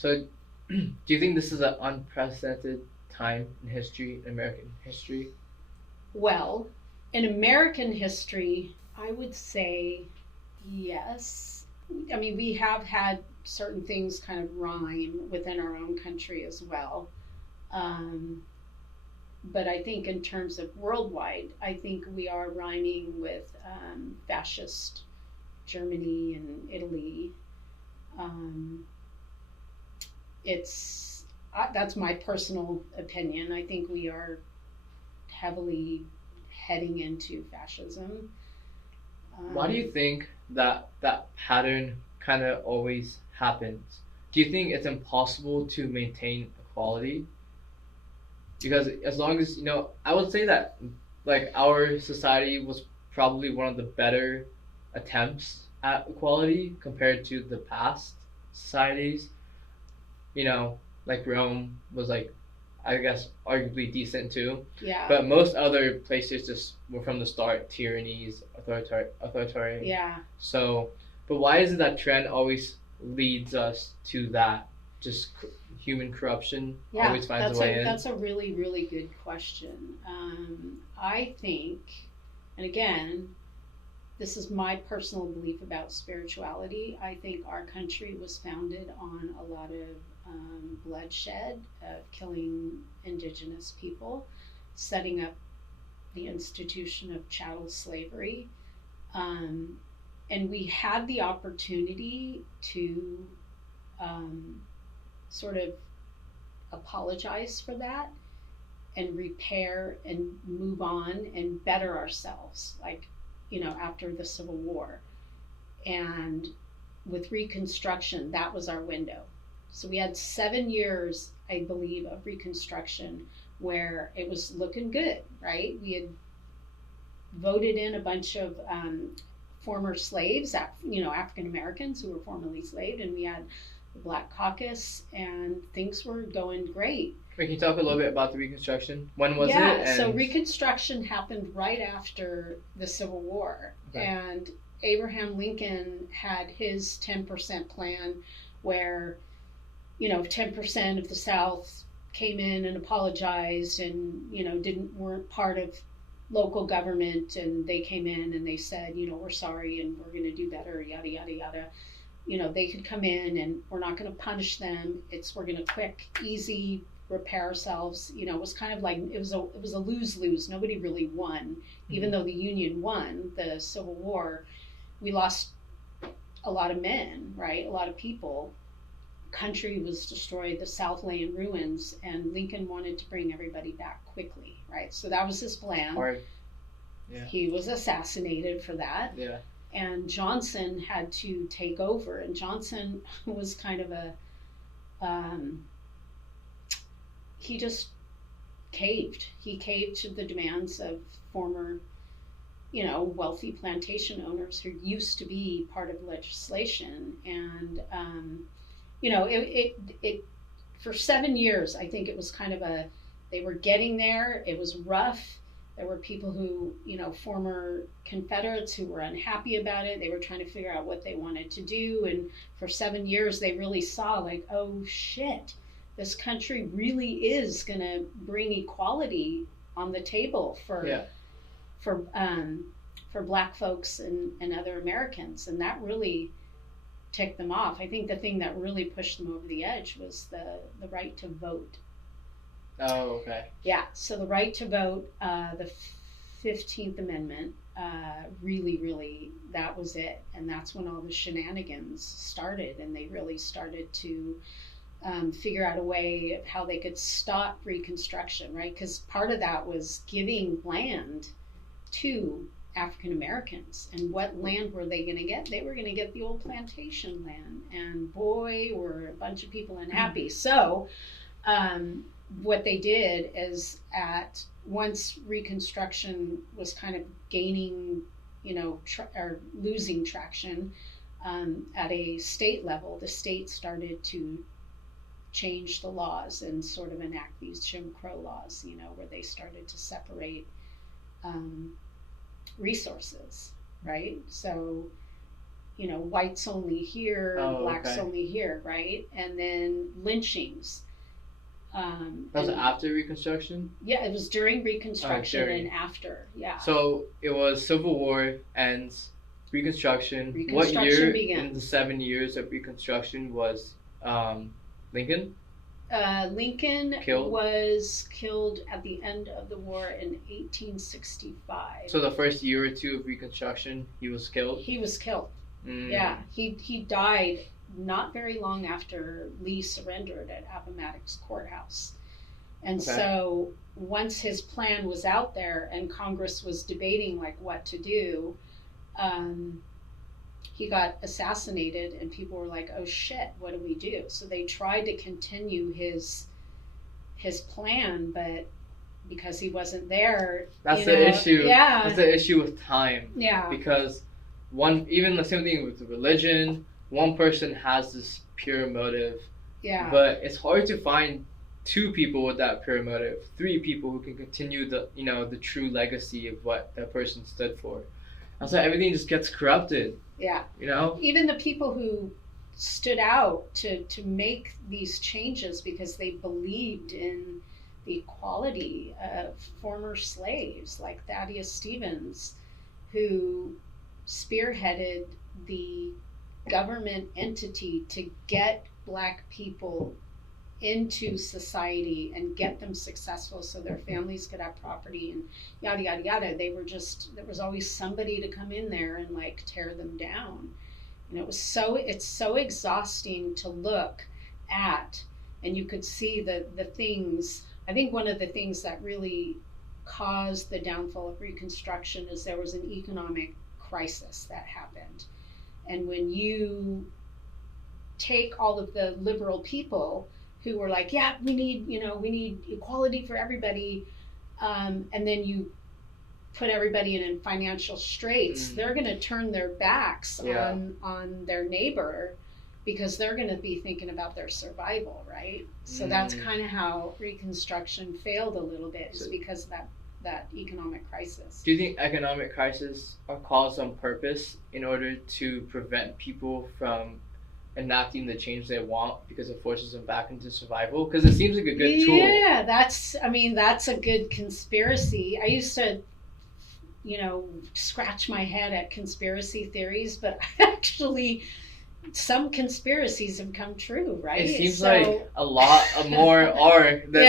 So, do you think this is an unprecedented time in history, in American history? Well, in American history, I would say yes. I mean, we have had certain things kind of rhyme within our own country as well. Um, but I think in terms of worldwide, I think we are rhyming with fascist Germany and Italy. Um, it's that's my personal opinion. I think we are heavily heading into fascism. Why do Um, you think that that pattern kind of always happens? Do you think it's impossible to maintain equality? Because as long as I would say that like our society was probably one of the better attempts at equality compared to the past societies. Like Rome was like, I guess, arguably decent too. yeah, But most other places just were from the start tyrannies, authoritarian. yeah, So, but why is it that trend always leads us to that? Just human corruption yeah. always finds a way in. That's a really really good question. I think, and again, this is my personal belief about spirituality. I think our country was founded on a lot of bloodshed, of killing indigenous people, setting up the institution of chattel slavery. Um, and we had the opportunity to um, sort of apologize for that and repair and move on and better ourselves, like, after the Civil War. And with Reconstruction, that was our window. So we had 7 years, I believe, of Reconstruction where it was looking good, right? We had voted in a bunch of former slaves, African Americans who were formerly enslaved, and we had the Black Caucus, and things were going great. Can you talk a little bit about the Reconstruction? When was it? Yeah, so Reconstruction happened right after the Civil War, Okay. and Abraham Lincoln had his 10% plan where, 10% of the South came in and apologized and, weren't part of local government, and they came in and they said, we're sorry and we're going to do better, yada, yada, yada. They could come in and we're not going to punish them. We're going to quick, easy repair ourselves. It was kind of like it was a lose lose. Nobody really won, even though the Union won the Civil War. We lost a lot of men, right? A lot of people. Country was destroyed. The South lay in ruins, and Lincoln wanted to bring everybody back quickly, right? So that was his plan. Hard. Yeah. He was assassinated for that. Yeah. And Johnson had to take over, and Johnson was kind of um, he just caved. He caved to the demands of former, wealthy plantation owners who used to be part of legislation. And, it for 7 years, I think it was kind of they were getting there. It was rough. There were people who, former Confederates who were unhappy about it. They were trying to figure out what they wanted to do. And for 7 years, they really saw, like, oh shit, this country really is going to bring equality on the table for Black folks and other Americans, and that really ticked them off. I think the thing that really pushed them over the edge was the right to vote. Oh, okay. Yeah, so the right to vote, the 15th Amendment, really, really, that was it. And that's when all the shenanigans started, and they really started to figure out a way of how they could stop Reconstruction, right? Because part of that was giving land to African Americans. And what land were they going to get? They were going to get the old plantation land. And boy, were a bunch of people unhappy. So, what they did is once Reconstruction was kind of gaining, or losing traction at a state level, the state started to change the laws and sort of enact these Jim Crow laws, where they started to separate resources, right? So, whites only here, blacks okay. only here, right? And then lynchings. That was And after Reconstruction? yeah, it was during Oh, Reconstruction and during. after. Yeah, So it was Civil War ends, Reconstruction. What Reconstruction year in the begins. 7 years of Reconstruction was Lincoln Lincoln killed? was killed at the end of the war in 1865. So the first year or two of Reconstruction, he was killed? He was killed. Mm, Yeah, he died not very long after Lee surrendered at Appomattox Courthouse. And okay. so once his plan was out there and Congress was debating like what to do, um, he got assassinated and people were like, oh shit, what do we do? So they tried to continue his plan, but because he wasn't there, That's the issue. Yeah. That's the issue with time. Yeah. Because even the same thing with religion, one person has this pure motive. Yeah. But it's hard to find two people with that pure motive, three people who can continue the true legacy of what that person stood for. And so everything just gets corrupted. Yeah. Even the people who stood out to make these changes because they believed in the equality of former slaves like Thaddeus Stevens, who spearheaded the government entity to get black people into society and get them successful so their families could have property and yada yada yada. There was always somebody to come in there and like tear them down. And it's so exhausting to look at, and you could see the things. I think one of the things that really caused the downfall of Reconstruction is there was an economic crisis that happened. And when you take all of the liberal people who were like, yeah, we need equality for everybody, and then you put everybody in financial straits, they're going to turn their backs on their neighbor because they're going to be thinking about their survival, right? So that's kind of how Reconstruction failed a little bit, is because of that economic crisis. Do you think economic crises are caused on purpose in order to prevent people from enacting the change they want because it forces them back into survival? Because it seems like a good tool. Yeah, that's a good conspiracy. I used to, scratch my head at conspiracy theories, but actually some conspiracies have come true, right? It seems like a lot more are than